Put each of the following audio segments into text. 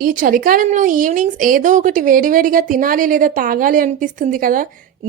ఈ చలికాలంలో ఈవినింగ్స్ ఏదో ఒకటి వేడివేడిగా తినాలి లేదా తాగాలి అనిపిస్తుంది కదా.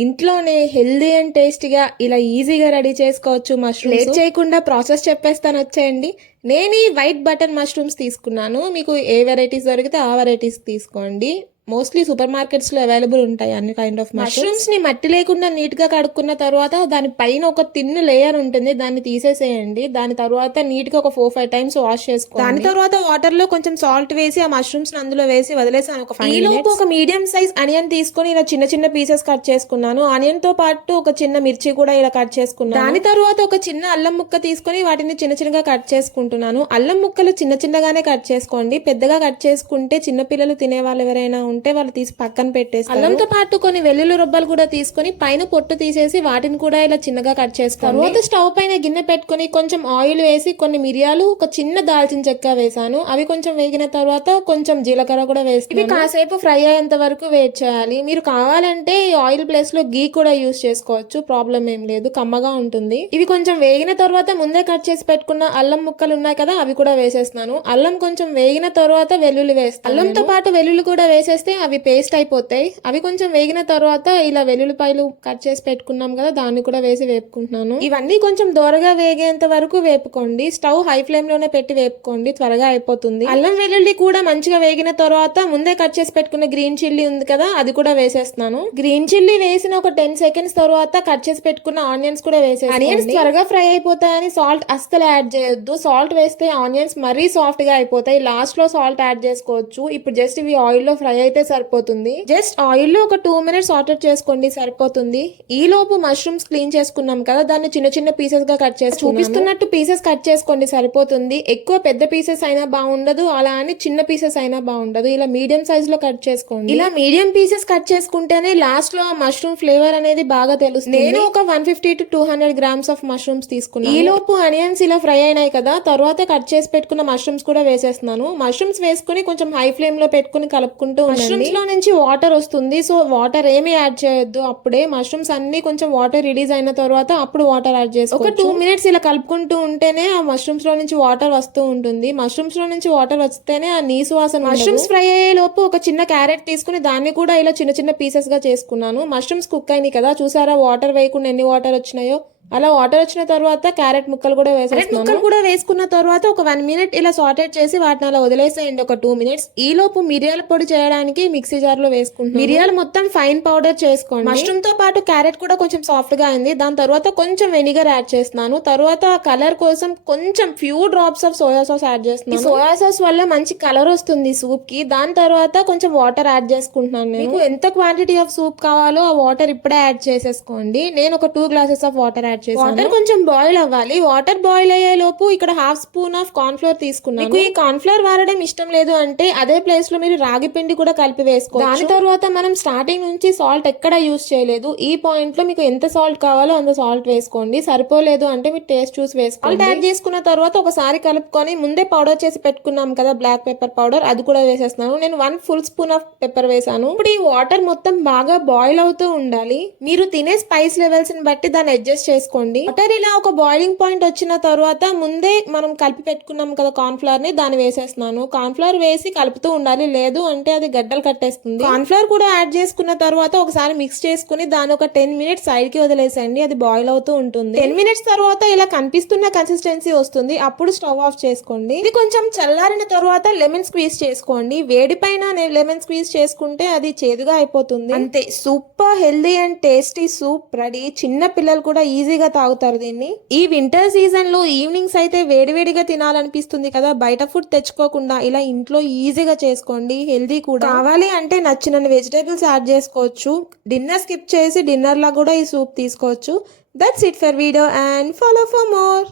ఇంట్లోనే హెల్దీ అండ్ టేస్టీగా ఇలా ఈజీగా రెడీ చేసుకోవచ్చు మష్రూమ్స్. లేట్ చేయకుండా ప్రాసెస్ చెప్పేస్తాను, వచ్చేయండి. నేను ఈ వైట్ బటన్ మష్రూమ్స్ తీసుకున్నాను. మీకు ఏ వెరైటీస్ దొరికితే ఆ వెరైటీస్ తీసుకోండి. మోస్ట్లీ సూపర్ మార్కెట్స్ లో అవైలబుల్ ఉంటాయి అన్ని కైండ్ ఆఫ్ మష్రూమ్స్ ని మట్టి లేకుండా నీట్ గా కడుక్కున్న తర్వాత దాని పైన ఒక తిన్ లేయర్ ఉంటుంది, దాన్ని తీసేసేయండి. దాని తర్వాత నీట్ గా ఒక 4-5 టైమ్స్ వాష్ చేసుకోండి. దాని తర్వాత వాటర్ లో కొంచెం సాల్ట్ వేసి ఆ మష్రూమ్స్ అందులో వేసి వదిలేసాను ఒక 5 మినిట్స్. ఒక మీడియం సైజ్ ఆనియన్ తీసుకొని ఇలా చిన్న చిన్న పీసెస్ కట్ చేసుకున్నాను. ఆనియన్ తో పాటు ఒక చిన్న మిర్చి కూడా ఇలా కట్ చేసుకున్నాను. దాని తర్వాత ఒక చిన్న అల్లం ముక్క తీసుకొని వాటిని చిన్న చిన్నగా కట్ చేసుకుంటున్నాను. అల్లం ముక్కలు చిన్న చిన్నగానే కట్ చేసుకోండి, పెద్దగా కట్ చేసుకుంటే చిన్న పిల్లలు తినే వాళ్ళు ఎవరైనా ఉంటే వాళ్ళు తీసి పక్కన పెట్టేసి, అల్లంతో పాటు కొన్ని వెల్లుల్లి రొబ్బలు కూడా తీసుకొని పైన పొట్టు తీసేసి వాటిని కూడా ఇలా చిన్నగా కట్ చేసుకోండి. తర్వాత స్టవ్ పైన గిన్నె పెట్టుకుని కొంచెం ఆయిల్ వేసి కొన్ని మిరియాలు, ఒక చిన్న దాల్చిన చెక్క వేసాను. అవి కొంచెం వేగిన తర్వాత కొంచెం జీలకర్ర కూడా వేసి ఇవి కాసేపు ఫ్రై అయ్యేంత వరకు వెయిట్ చేయాలి. మీరు కావాలంటే ఈ ఆయిల్ ప్లేస్ లో గీ కూడా యూస్ చేసుకోవచ్చు, ప్రాబ్లం ఏం లేదు, కమ్మగా ఉంటుంది. ఇవి కొంచెం వేగిన తర్వాత ముందే కట్ చేసి పెట్టుకున్న అల్లం ముక్కలు ఉన్నాయి కదా, అవి కూడా వేసేస్తున్నాను. అల్లం కొంచెం వేగిన తర్వాత వెల్లుల్లి వేస్తాను. అల్లంతో పాటు వెల్లుల్లి కూడా వేసేస్తే అవి పేస్ట్ అయిపోతాయి. అవి కొంచెం వేగిన తర్వాత ఇలా వెల్లుల్లిపాయలు కట్ చేసి పెట్టుకున్నాం కదా, దాన్ని కూడా వేసి వేపుకుంటున్నాను. ఇవన్నీ కొంచెం దోరగా వేగేంత వరకు వేపుకోండి. స్టవ్ హై ఫ్లేమ్ లోనే పెట్టి వేపుకోండి, త్వరగా అయిపోతుంది. అల్లం వెల్లుల్లి కూడా మంచిగా వేగిన తర్వాత ముందే కట్ చేసి పెట్టుకున్న గ్రీన్ చిల్లీ ఉంది కదా, అది కూడా వేసేస్తున్నాను. గ్రీన్ చిల్లీ వేసిన ఒక 10 సెకండ్స్ తర్వాత కట్ చేసి పెట్టుకున్న ఆనియన్స్ కూడా వేసేసి, ఆనియన్స్ త్వరగా ఫ్రై అయిపోతాయని సాల్ట్ అస్సలు యాడ్ చేయొద్దు. సాల్ట్ వేస్తే ఆనియన్స్ మరీ సాఫ్ట్ గా అయిపోతాయి. లాస్ట్ లో సాల్ట్ యాడ్ చేసుకోవచ్చు. ఇప్పుడు జస్ట్ ఇవి ఆయిల్ లో ఫ్రై అయితే సరిపోతుంది. జస్ట్ ఆయిల్ లో ఒక 2 మినిట్స్ సాటెడ్ చేసుకోండి, సరిపోతుంది. ఈ లోపు మష్రూమ్స్ క్లీన్ చేసుకున్నాం కదా, దాన్ని చిన్న చిన్న పీసెస్ గా కట్ చేసి చూపిస్తున్నట్టు పీసెస్ కట్ చేసుకోండి, సరిపోతుంది. ఎక్కువ పెద్ద పీసెస్ అయినా బాగుండదు, అలా అని చిన్న పీసెస్ అయినా బాగుండదు. ఇలా మీడియం సైజ్ లో కట్ చేసుకోండి. ఇలా మీడియం పీసెస్ కట్ చేసుకుంటేనే లాస్ట్ లో ఆ మష్రూమ్ ఫ్లేవర్ అనేది బాగా తెలుస్తుంది. నేను ఒక 150 to 200 గ్రామ్స్ ఆఫ్ మష్రూమ్స్ తీసుకున్నాను. ఈ లోపు ఆనియన్స్ ఇలా ఫ్రై అయినాయి కదా, తర్వాత కట్ చేసి పెట్టుకున్న మష్రూమ్స్ కూడా వేసేస్తున్నాను. మష్రూమ్స్ వేసుకుని కొంచెం హై ఫ్లేమ్ లో పెట్టుకుని కలుపుకుంటూ మష్రూమ్స్ లో నుంచి వాటర్ వస్తుంది. సో వాటర్ ఏమి యాడ్ చేయొద్దు అప్పుడే. మష్రూమ్స్ అన్ని కొంచెం వాటర్ రిలీజ్ అయిన తర్వాత అప్పుడు వాటర్ యాడ్ చేసుకోవచ్చు. ఒక 2 మినిట్స్ ఇలా కలుపుకుంటూ ఉంటేనే ఆ మష్రూమ్స్ లో నుంచి వాటర్ వస్తూ ఉంటుంది. మష్రూమ్స్ లో నుంచి వాటర్ వస్తేనే ఆ నీసు వాసన. మష్రూమ్స్ ఫ్రై అయ్యే లోపు ఒక చిన్న క్యారెట్ తీసుకుని దాన్ని కూడా ఇలా చిన్న చిన్న పీసెస్ గా చేసుకున్నాను. మష్రూమ్స్ కుక్ అయినాయి కదా, చూసారా వాటర్ వేయకుండా ఎన్ని వాటర్ వచ్చినాయో. అలా వాటర్ వచ్చిన తర్వాత క్యారెట్ ముక్కలు కూడా వేసుకున్న తర్వాత ఒక 1 మినిట్ ఇలా సాటెడ్ చేసి వాటిని అలా వదిలేసేయండి ఒక 2 మినిట్స్. ఈ లోపు మిరియాల పొడి చేయడానికి మిక్సీ జార్ లో వేసుకుంటాం. మిరియాలు మొత్తం ఫైన్ పౌడర్ చేసుకోండి. మష్రూమ్ తో పాటు క్యారెట్ కూడా కొంచెం సాఫ్ట్ గా అయింది. దాని తర్వాత కొంచెం వెనిగర్ యాడ్ చేస్తున్నాను. తర్వాత కలర్ కోసం కొంచెం few drops of soya sauce add చేస్తున్నాను. సోయా సాస్ వల్ల మంచి కలర్ వస్తుంది సూప్ కి. దాని తర్వాత కొంచెం వాటర్ యాడ్ చేసుకుంటున్నాను. మీకు ఎంత క్వాంటిటీ ఆఫ్ సూప్ కావాలో ఆ వాటర్ ఇప్పుడే యాడ్ చేసేసుకోండి. నేను ఒక 2 గ్లాసెస్ ఆఫ్ వాటర్ యాడ్ చేశాను. వాటర్ కొంచెం బాయిల్ అవ్వాలి. వాటర్ బాయిల్ అయ్యే లోపు ఇక్కడ 1/2 స్పూన్ ఆఫ్ కార్న్ ఫ్లోర్ తీసుకున్నాను. మీకు ఈ కార్న్ ఫ్లోర్ వాడడం ఇష్టం లేదు అంటే అదే ప్లేస్ లో మీరు రాగి పిండి కూడా కలిపి వేసుకోవచ్చు. దాని తర్వాత మనం స్టార్టింగ్ నుంచి సాల్ట్ ఎక్కడ యూజ్ చేయలేదు. ఈ పాయింట్ లో మీకు ఎంత సాల్ట్ కావాలో అంత సాల్ట్ వేసుకోండి. సరిపోలేదు అంటే మీరు టేస్ట్ చూసి వేసుకోండి. సాల్ట్ యాడ్ చేసుకున్న తర్వాత ఒకసారి కలుపుకొని ముందే పౌడర్ చేసి పెట్టుకున్నాం కదా బ్లాక్ పెప్పర్ పౌడర్, అది కూడా వేసేస్తున్నాను. నేను 1 ఫుల్ స్పూన్ ఆఫ్ పెప్పర్ వేసాను. ఇప్పుడు ఈ వాటర్ మొత్తం బాగా బాయిల్ అవుతూ ఉండాలి. మీరు తినే స్పైస్ లెవెల్స్ ని బట్టి దాన్ని అడ్జస్ట్ చేసుకోండి. వాటర్ ఇలా ఒక బాయిలింగ్ పాయింట్ వచ్చిన తర్వాత ముందే మనం కలిపి పెట్టుకున్నాం కదా కార్న్ ఫ్లవర్ ని, దాన్ని వేసేస్తున్నాను. కార్న్ ఫ్లవర్ వేసి కలుపుతూ ఉండాలి, లేదు అంటే అది గడ్డలు కట్టేస్తుంది. కార్న్ ఫ్లవర్ కూడా యాడ్ చేసుకున్న తర్వాత ఒకసారి మిక్స్ చేసుకుని దాని ఒక 10 మినిట్స్ సైడ్ కి వదిలేసండి. అది బాయిల్ అవుతూ ఉంటుంది. 10 మినిట్స్ తర్వాత ఇలా కనిపిస్తున్న కన్సిస్టెన్సీ వస్తుంది. అప్పుడు స్టవ్ ఆఫ్ చేసుకోండి. ఇది కొంచెం చల్లారిన తర్వాత లెమన్ స్క్వీజ్ చేసుకోండి. వేడి పైన లెమన్ స్క్వీజ్ చేసుకుంటే అది చేదుగా అయిపోతుంది. అంతే, super healthy and tasty soup ready. చిన్న పిల్లలు కూడా ఈజీగా తాగుతారు దీన్ని. ఈ వింటర్ సీజన్ లో ఈవినింగ్స్ అయితే వేడివేడిగా తినాలనిపిస్తుంది కదా, బయట ఫుడ్ తెచ్చుకోకుండా ఇలా ఇంట్లో ఈజీగా చేసుకోండి. హెల్దీ కూడా. కావాలి అంటే నచ్చినన్ని వెజిటేబుల్స్ యాడ్ చేసుకోవచ్చు. డిన్నర్ స్కిప్ చేసి డిన్నర్ లా కూడా ఈ సూప్ తీసుకోవచ్చు. That's it for video and follow for more.